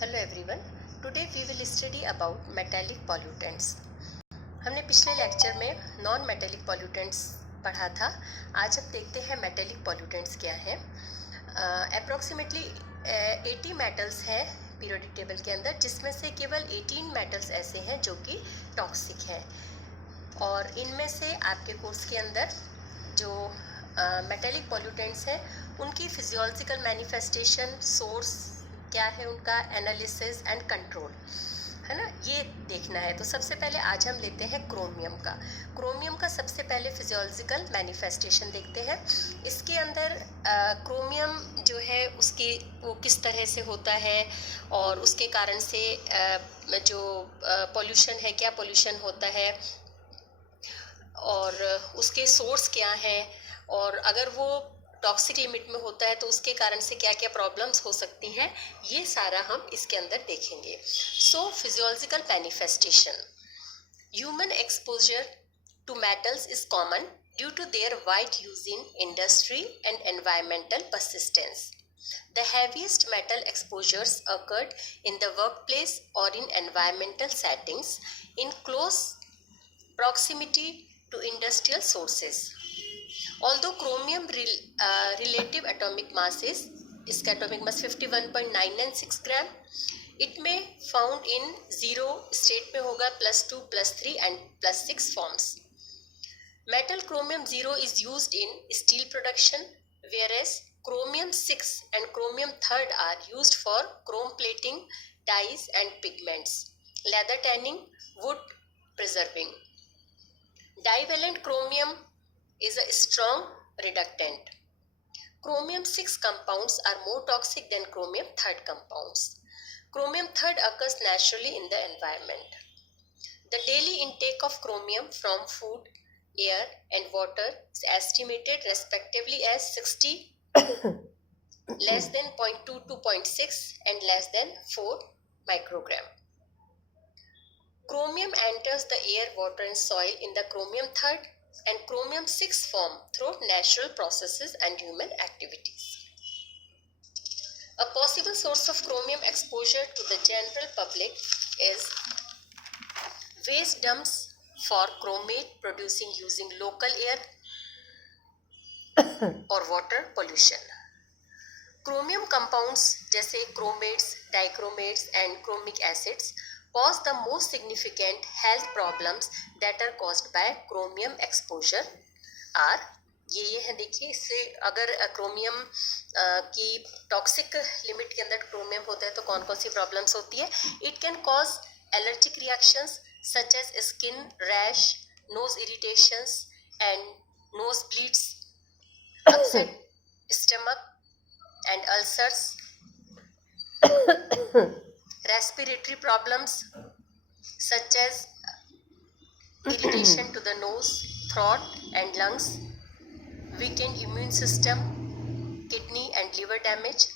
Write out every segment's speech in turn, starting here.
Hello everyone, today we will study about metallic pollutants. हमने पिछले lecture में non metallic pollutants पढ़ा था। आज हम देखते हैं मेटालिक पॉल्यूटेंट्स क्या हैं। अप्रॉक्सीमेटली 80 मेटल्स हैं पीरियोडिक टेबल के अंदर, जिसमें से केवल 18 मेटल्स ऐसे हैं जो कि टॉक्सिक हैं। और इनमें से आपके कोर्स के अंदर जो मेटालिक पॉल्यूटेंट्स हैं उनकी फिजियोलॉजिकल मैनिफेस्टेशन, सोर्स क्या है उनका, एनालिसिस एंड कंट्रोल, है ना, ये देखना है। तो सबसे पहले आज हम लेते हैं क्रोमियम का सबसे पहले फिजियोलॉजिकल मैनिफेस्टेशन देखते हैं। इसके अंदर क्रोमियम जो है उसकी वो किस तरह से होता है और उसके कारण से जो पोल्यूशन है, क्या पोल्यूशन होता है और उसके सोर्स क्या है, और अगर वो टॉक्सिक लिमिट में होता है तो उसके कारण से क्या क्या प्रॉब्लम्स हो सकती हैं, ये सारा हम इसके अंदर देखेंगे। So physiological manifestation, human exposure to metals is common due to their wide use in industry and environmental persistence. The heaviest metal exposures occurred in the workplace or in environmental settings in close proximity to industrial sources. Although chromium relative atomic mass is, इसका atomic mass 51.996 gram, it may found in zero state में होगा +2, +3 and +6 forms. Metal chromium 0 is used in steel production, whereas chromium 6 and chromium 3 are used for chrome plating, dyes and pigments, leather tanning, wood preserving. Divalent chromium is a strong reductant. Chromium 6 compounds are more toxic than chromium 3 compounds. Chromium 3 occurs naturally in the environment. The daily intake of chromium from food, air and water is estimated respectively as 60 less than 0.2 to 0.6 and less than 4 microgram. Chromium enters the air, water and soil in the chromium 3 and chromium 6 form through natural processes and human activities. A possible source of chromium exposure to the general public is waste dumps for chromate producing using local air or water pollution. Chromium compounds जैसे chromates, dichromates and chromic acids cause the most significant health problems that are caused by chromium exposure are ये हैं। देखिए, इससे अगर chromium की toxic limit के अंदर chromium होता है तो कौन कौन सी प्रॉब्लम्स होती है। It can cause allergic reactions such as skin rash, nose irritations and nose bleeds, upset stomach and ulcers, respiratory problems such as irritation to the nose, throat and lungs, weakened immune system, kidney and liver damage,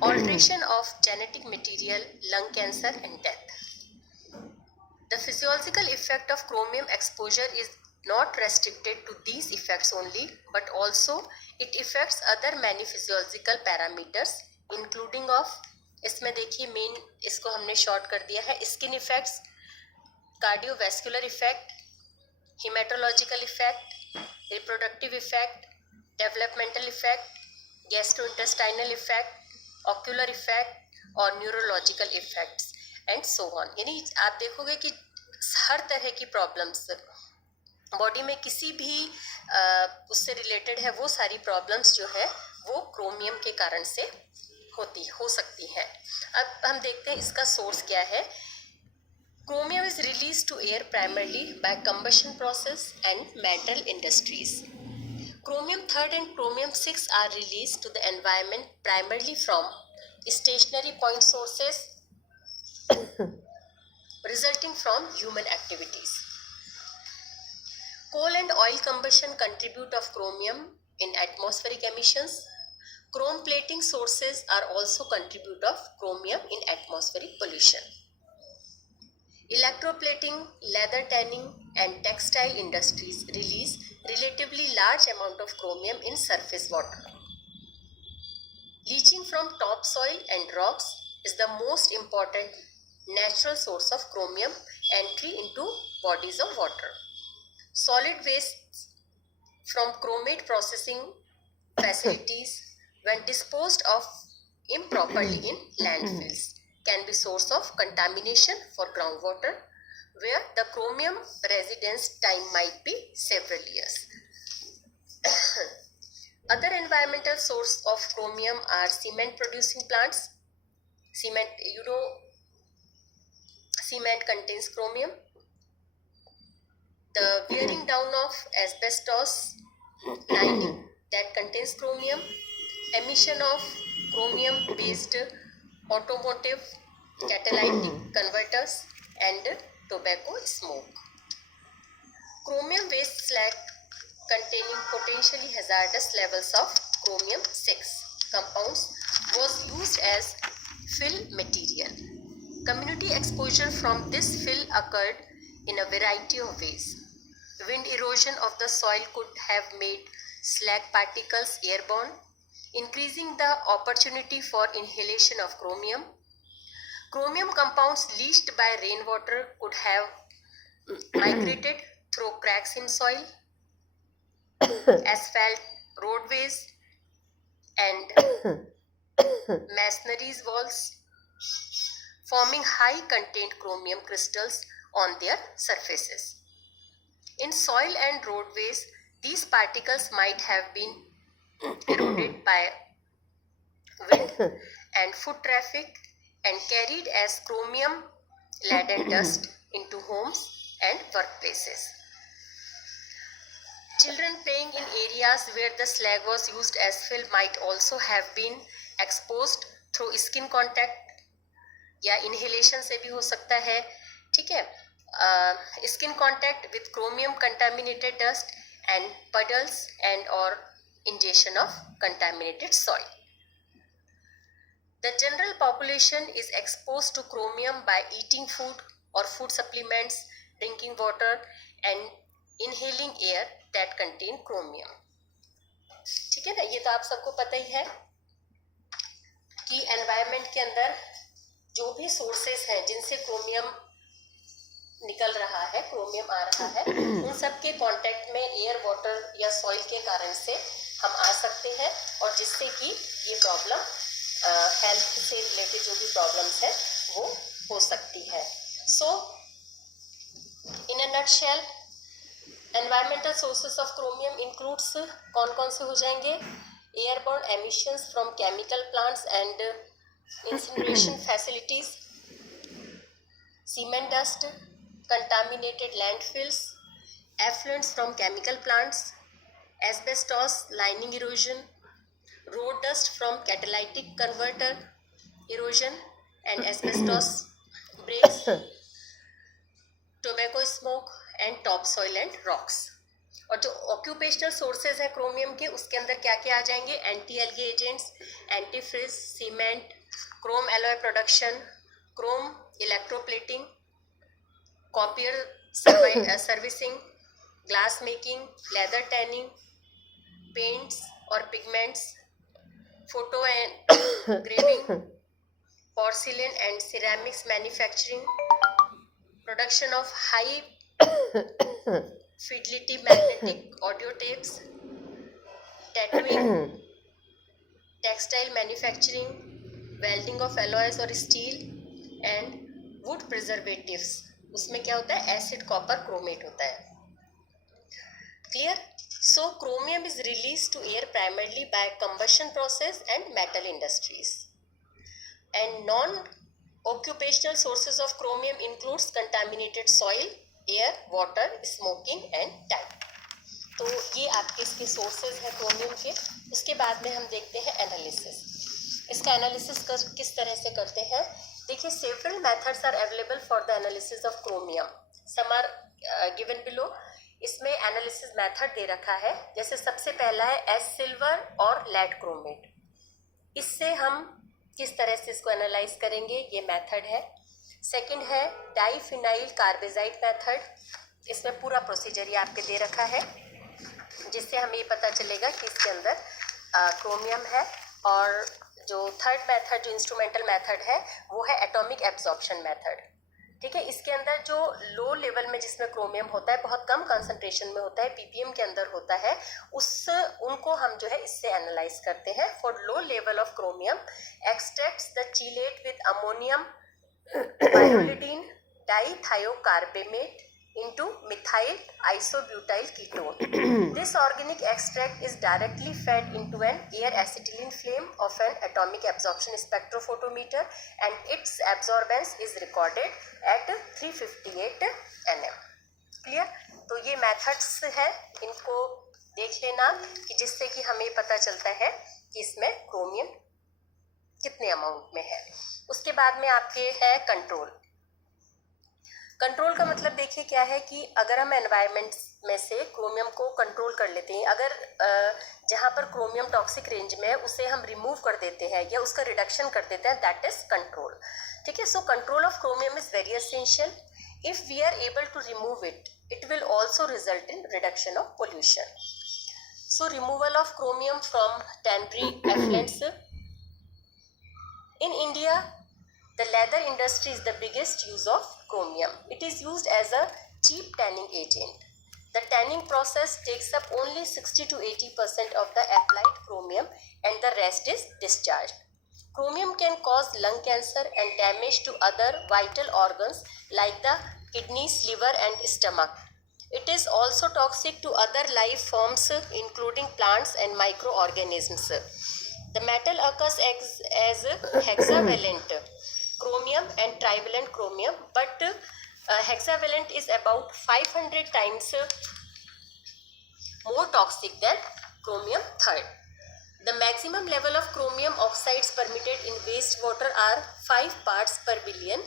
alteration of genetic material, lung cancer and death. The physiological effect of chromium exposure is not restricted to these effects only, but also it affects other many physiological parameters including of, इसमें देखिए main इसको हमने short कर दिया है, skin effects, cardiovascular effect, haematological effect, reproductive effect, developmental effect, gastrointestinal effect, ocular effect और neurological effects and so on. यानी आप देखोगे कि हर तरह की प्रॉब्लम्स बॉडी में किसी भी उससे रिलेटेड है, वो सारी प्रॉब्लम्स जो है वो क्रोमियम के कारण से हो सकती हैं। अब हम देखते हैं इसका सोर्स क्या है। Chromium is release to air primarily by combustion process and metal industries. Chromium 3 and chromium 6 are released to the environment primarily from stationary point sources resulting from human activities. Coal and oil combustion contribute of chromium in atmospheric emissions. Chrome plating sources are also contribute of chromium in atmospheric pollution. Electroplating, leather tanning and textile industries release relatively large amount of chromium in surface water. Leaching from topsoil and rocks is the most important natural source of chromium entry into bodies of water. Solid waste from chromate processing facilities, when disposed of improperly in landfills, can be source of contamination for groundwater, where the chromium residence time might be several years. Other environmental source of chromium are cement producing plants. Cement, cement contains chromium. The wearing down of asbestos lining that contains chromium. Emission of chromium based automotive catalytic converters and tobacco smoke. Chromium waste slag containing potentially hazardous levels of chromium 6 compounds was used as fill material. Community exposure from this fill occurred in a variety of ways. Wind erosion of the soil could have made slag particles airborne, increasing the opportunity for inhalation of chromium. Chromium compounds leached by rainwater could have migrated through cracks in soil, asphalt, roadways, and masonry's walls, forming high contained chromium crystals on their surfaces. In soil and roadways, these particles might have been eroded by wind and foot traffic and carried as chromium laden dust into homes and workplaces. Children playing in areas where the slag was used as fill might also have been exposed through skin contact या inhalation से भी हो सकता है, ठीक है. Skin contact with chromium contaminated dust and puddles and or ingestion of contaminated soil. The general population is exposed to chromium by eating food or food supplements, drinking water and inhaling air that contain chromium. ठीक है ना, ये तो आप सबको पता ही है कि एनवायरनमेंट के अंदर जो भी सोर्सेस हैं जिनसे क्रोमियम निकल रहा है, क्रोमियम आ रहा है, उन सब के कांटेक्ट में एयर, वाटर या सॉइल के कारण से हम आ सकते हैं और जिससे कि ये प्रॉब्लम हेल्थ से रिलेटेड जो भी प्रॉब्लम्स है वो हो सकती है. So in a nutshell environmental sources of chromium includes कौन कौन से हो जाएंगे? Airborne emissions from chemical plants and incineration facilities, cement dust, contaminated landfills, effluents from chemical plants, asbestos lining erosion, road dust from catalytic converter erosion and asbestos breaks, tobacco smoke and topsoil and rocks. और जो occupational sources है chromium के, उसके अंदर क्या क्या आ जाएंगे? Anti algae agents, antifreeze, cement, chrome alloy production, chrome electroplating, copier servicing, glass making, leather tanning, paints और pigments, photoengraving, porcelain and ceramics manufacturing, production of high fidelity magnetic audio tapes, tattooing, textile manufacturing, welding of alloys और steel and wood preservatives. उसमें क्या होता है? Acid copper chromate होता है. Clear? So chromium is release to air primarily by combustion process and metal industries. And non occupational sources of chromium includes contaminated soil, air, water, smoking and time. तो ये आपके इसके sources हैं chromium के. उसके बाद में हम देखते हैं एनालिसिस. इसका एनालिसिस किस तरह से करते हैं? देखिए, several methods are available for the analysis of chromium. Some are given below. इसमें एनालिसिस मेथड दे रखा है. जैसे सबसे पहला है एस सिल्वर और लेड क्रोमेट. इससे हम किस तरह से इसको एनालाइज करेंगे, ये मेथड है. सेकंड है डाइफिनाइल कार्बेजाइड मेथड. इसमें पूरा प्रोसीजर ये आपके दे रखा है, जिससे हमें ये पता चलेगा कि इसके अंदर क्रोमियम है. और जो थर्ड मेथड जो इंस्ट्रूमेंटल मेथड है वो है एटॉमिक एब्जॉर्प्शन मेथड। ठीक है, इसके अंदर जो लो लेवल में जिसमें क्रोमियम होता है, बहुत कम कंसंट्रेशन में होता है, पीपीएम के अंदर होता है, उनको हम जो है इससे एनालाइज करते हैं। For low level of chromium extracts the chelate with ammonium pyrrolidine dithiocarbamate into methyl isobutyl ketone. This organic extract is directly fed into an air acetylene flame of an atomic absorption spectrophotometer and its absorbance is recorded at 358 nm. Clear? तो ये methods है, इनको देख लेना कि जिससे कि हमें पता चलता है कि इसमें क्रोमियम कितने अमाउंट में है। उसके बाद में आपके है कंट्रोल। कंट्रोल का मतलब देखिए क्या है कि अगर हम एनवायरनमेंट में से क्रोमियम को कंट्रोल कर लेते हैं, अगर जहाँ पर क्रोमियम टॉक्सिक रेंज में है उसे हम रिमूव कर देते हैं या उसका रिडक्शन कर देते हैं, दैट इज कंट्रोल। ठीक है, so control of chromium is very essential. If we are able to remove it, it will also result in reduction of pollution. So removal of chromium from tannery effluents. In India the leather industry is the biggest use of chromium. It is used as a cheap tanning agent. The tanning process takes up only 60 to 80% of the applied chromium and the rest is discharged. Chromium can cause lung cancer and damage to other vital organs like the kidneys, liver and stomach. It is also toxic to other life forms including plants and microorganisms. The metal occurs as hexavalent chromium and trivalent chromium, but hexavalent is about 500 times more toxic than chromium third. The maximum level of chromium oxides permitted in wastewater are 5 parts per billion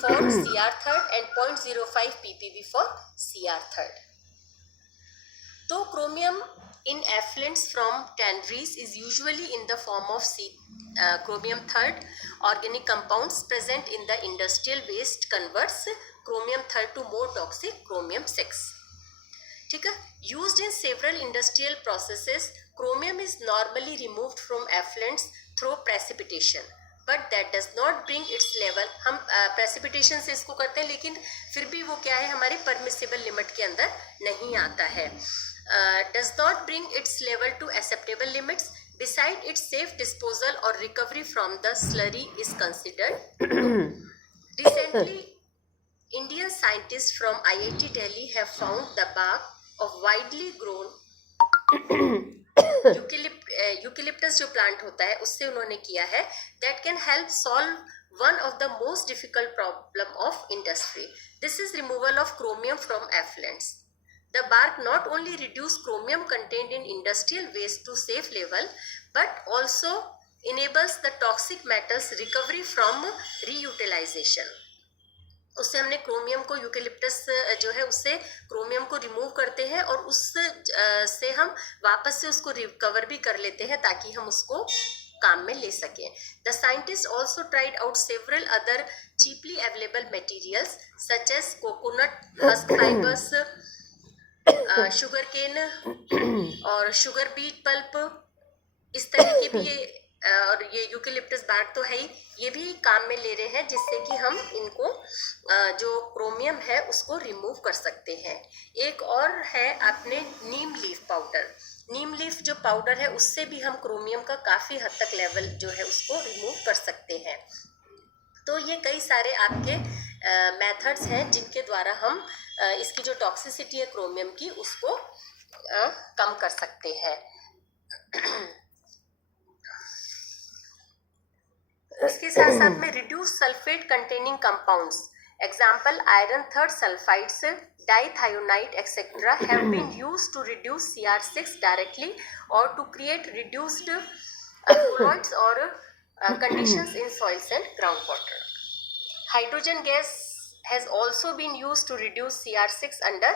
for Cr third and 0.05 ppb for Cr third. तो chromium in effluents from tanneries is usually in the form of chromium third. Organic compounds present in the industrial waste converts chromium third to more toxic chromium 6. ठीक है, used in several industrial processes, chromium is normally removed from effluents through precipitation, but that does not bring its level. हम precipitation से इसको करते हैं, लेकिन फिर भी वो क्या है, हमारे permissible limit के अंदर नहीं आता है। Does not bring its level to acceptable limits. Beside its safe disposal or recovery from the slurry is considered. Recently, Indian scientists from IIT Delhi have found the bark of widely grown eucalyptus जो plant होता है उससे उन्होंने किया है, that can help solve one of the most difficult problem of industry. This is removal of chromium from effluents. The bark not only reduce chromium contained in industrial waste to safe level, but also enables the toxic metals recovery from reutilization. उससे हमने chromium को, eucalyptus जो है उससे chromium को remove करते हैं और उस से हम वापस से उसको रिकवर भी कर लेते हैं ताकि हम उसको काम में ले सकें. The scientists also tried out several other cheaply available materials such as coconut husk fibers, sugar cane और शुगर बीट पल्प, इस तरह के भी ये और ये यूकेलिप्टस बार्क तो है ही, ये भी काम में ले रहे हैं जिससे कि हम इनको जो क्रोमियम है उसको रिमूव कर सकते हैं. एक और है अपने नीम लीफ पाउडर. नीम लीफ जो पाउडर है उससे भी हम क्रोमियम का काफ़ी हद तक लेवल जो है उसको रिमूव कर सकते हैं. तो ये कई सारे आपके मेथड्स हैं जिनके द्वारा हम इसकी जो टॉक्सिसिटी है क्रोमियम की उसको कम कर सकते हैं. इसके साथ साथ में reduce sulphate containing compounds, example iron third sulphides, dithionite etcetera have been used to reduce Cr6 directly और to create reduced colloids or conditions in soils and groundwater. Hydrogen gas has also been used to reduce Cr6 under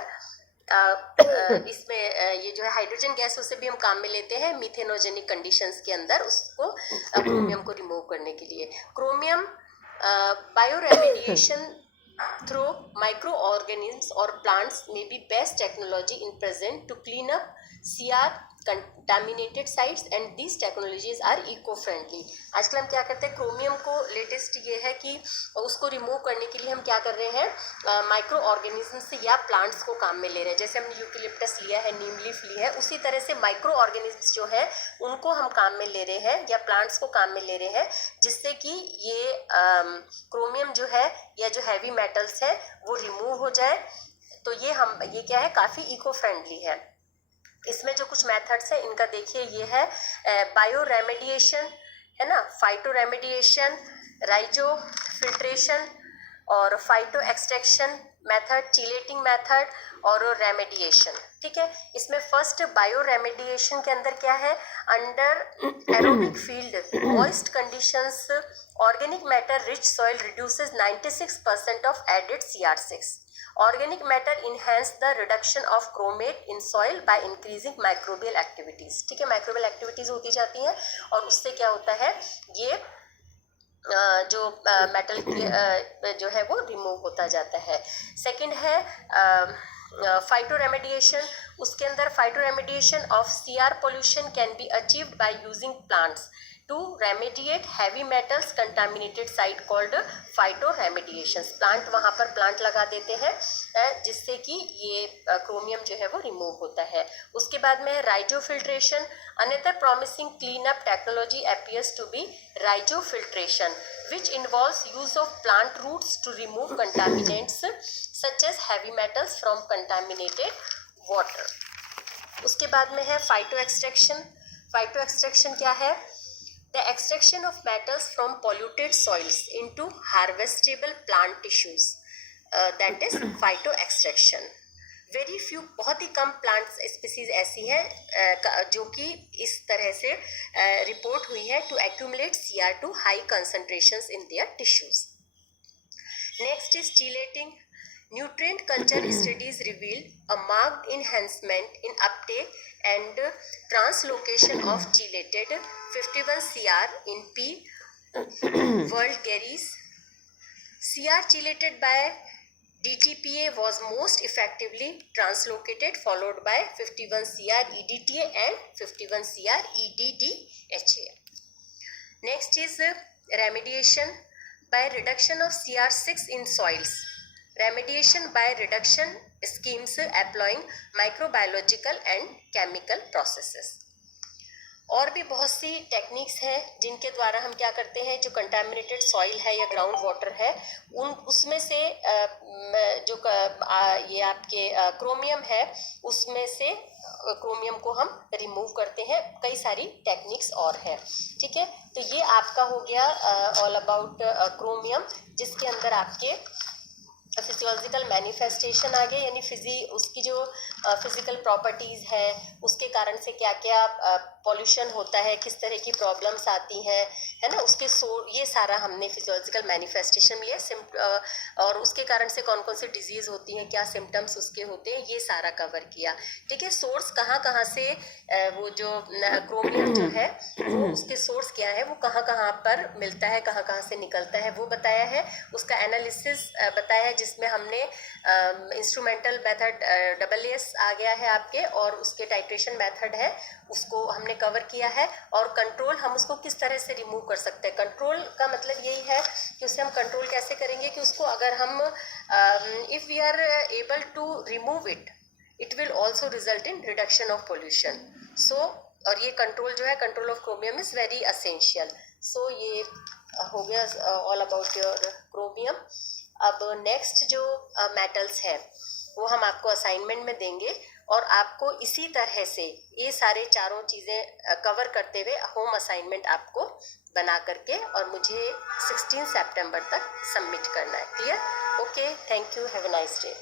इसमें ये जो है hydrogen gas उसे भी हम काम में लेते हैं मीथेनोजेनिक कंडीशंस के अंदर उसको क्रोमियम को रिमूव करने के लिए. Chromium bioremediation through micro organisms और प्लांट्स में be best technology in present to clean up Cr contaminated sites and these technologies are eco friendly. आजकल हम क्या करते हैं, क्रोमियम को लेटेस्ट ये है कि उसको रिमूव करने के लिए हम क्या कर रहे हैं, माइक्रो ऑर्गेनिज्म से या प्लांट्स को काम में ले रहे हैं। जैसे हमने यूकेलिप्टस लिया है, नीम लीफ ली है, उसी तरह से माइक्रो ऑर्गेनिज्म जो है उनको हम काम में ले रहे हैं या प्लांट्स को काम में ले रहे हैं, जिससे कि ये क्रोमियम जो है या जो हैवी मेटल्स है वो रिमूव हो जाए। तो ये क्या है, काफ़ी इको फ्रेंडली है। इसमें जो कुछ मेथड्स है इनका देखिए, ये है बायो रेमेडिएशन, है ना, फाइटो रेमेडिएशन, राइजो फिल्ट्रेशन और phyto extraction method, chelating method और रेमेडिएशन। ठीक है, इसमें फर्स्ट बायो रेमेडिएशन के अंदर क्या है, under aerobic field moist conditions organic matter rich soil reduces 96% of added CR6। Organic matter enhance the reduction of chromate in soil by increasing microbial activities। ठीक है, माइक्रोबियल एक्टिविटीज होती जाती हैं और उससे क्या होता है, ये जो मेटल जो है वो रिमूव होता जाता है। सेकंड है फाइटो रेमेडिएशन। उसके अंदर phyto remediation of CR pollution can be achieved by using plants to remediate heavy metals contaminated site called phyto remediations। Plant, वहाँ पर प्लांट लगा देते हैं जिससे कि ये क्रोमियम जो है वो रिमूव होता है। उसके बाद में है rhizo filtration. Another promising clean up technology appears to be rhizo filtration which involves use of plant roots to remove contaminants such as heavy metals from contaminated water। उसके बाद में है फाइटो एक्सट्रैक्शन। फाइटो एक्सट्रैक्शन क्या है, the extraction of metals from polluted soils into harvestable plant tissues, that is phyto extraction। Very few, बहुत ही कम plant species ऐसी है जो कि इस तरह से रिपोर्ट हुई है to accumulate CR2 high concentrations in their tissues. Next is chelating. Nutrient culture studies revealed a marked enhancement in uptake and translocation of chelated 51 CR in P. vulgaris. CR chelated by DTPA was most effectively translocated, followed by 51 CR EDTA and 51 CR EDDHA. Next is remediation by reduction of CR6 in soils. Remediation by reduction schemes employing microbiological and chemical processes। और भी बहुत सी techniques हैं जिनके द्वारा हम क्या करते हैं, जो कंटामिनेटेड सॉइल है या ग्राउंड वाटर है उसमें से जो ये आपके क्रोमियम है उसमें से क्रोमियम को हम रिमूव करते हैं। कई सारी टेक्निक्स और है। ठीक है, तो ये आपका हो गया ऑल अबाउट क्रोमियम, जिसके अंदर आपके फिजियोलॉजिकल मैनिफेस्टेशन आ गया, यानी उसकी जो फिजिकल प्रॉपर्टीज़ है, उसके कारण से क्या क्या पॉल्यूशन होता है, किस तरह की प्रॉब्लम्स आती हैं, है ना, उसके ये सारा हमने फिजियोलॉजिकल मैनिफेस्टेशन लिया। और उसके कारण से कौन कौन सी डिजीज़ होती हैं, क्या सिम्टम्स उसके होते हैं, ये सारा कवर किया। ठीक है, सोर्स कहाँ कहाँ से वो जो क्रोमियम जो है वो उसके सोर्स क्या है, वो कहाँ कहाँ पर मिलता है, कहाँ कहाँ से निकलता है, वो बताया है। उसका एनालिसिस बताया है, जिसमें हमने इंस्ट्रूमेंटल मेथड AAS आ गया है आपके, और उसके टाइट्रेशन मेथड है उसको हमने कवर किया है। और कंट्रोल हम उसको किस तरह से रिमूव कर सकते हैं। कंट्रोल का मतलब यही है कि उसे हम कंट्रोल कैसे करेंगे कि उसको अगर हम if we are able to remove it will also result in reduction of pollution. So और ये कंट्रोल जो है, control of chromium is very essential. So ये हो गया ऑल अबाउट योर क्रोमियम। अब नेक्स्ट जो मेटल्स है वो हम आपको असाइनमेंट में देंगे, और आपको इसी तरह से ये सारे चारों चीज़ें कवर करते हुए होम असाइनमेंट आपको बना करके और मुझे 16 सितंबर तक सबमिट करना है। Clear? Okay, thank you, have a nice day.